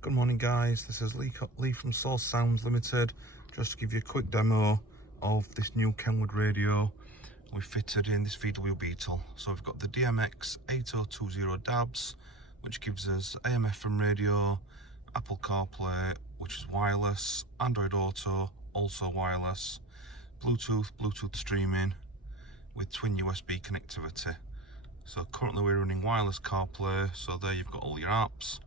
Good morning guys, this is Lee from Source Sounds Limited, just to give you a quick demo of this new Kenwood radio we fitted in this VW Beetle. So we've got the DMX8020DABS, which gives us AM/FM radio, Apple CarPlay, which is wireless, Android Auto, also wireless, Bluetooth streaming with twin USB connectivity. So currently we're running wireless CarPlay, so there you've got all your apps.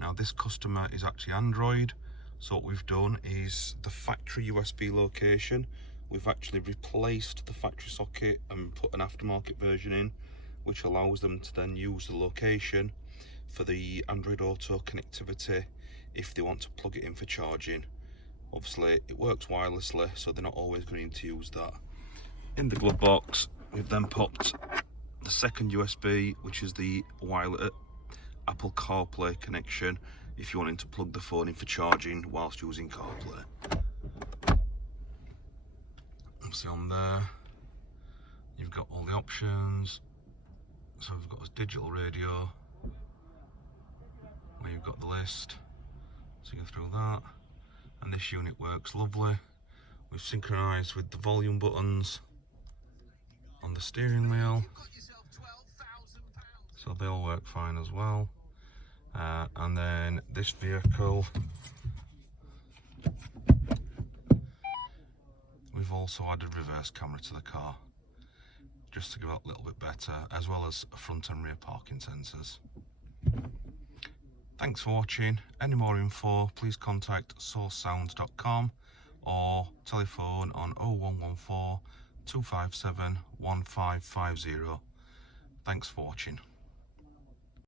Now this customer is actually Android, so what we've done is the factory USB location, we've actually replaced the factory socket and put an aftermarket version in, which allows them to then use the location for the Android Auto connectivity if they want to plug it in for charging. Obviously it works wirelessly, so they're not always going to use that. In the glove box we've then popped the second USB, which is the wireless Apple CarPlay connection if you wanted to plug the phone in for charging whilst using CarPlay. Obviously on there you've got all the options. So we've got this digital radio where you've got the list, so you go through that, and this unit works lovely. We've synchronised with the volume buttons on the steering wheel, so they all work fine as well. And then this vehicle, we've also added reverse camera to the car, just to give it a little bit better, as well as front and rear parking sensors. Thanks for watching. Any more info, please contact sourcesounds.com or telephone on 0114 257 1550. Thanks for watching.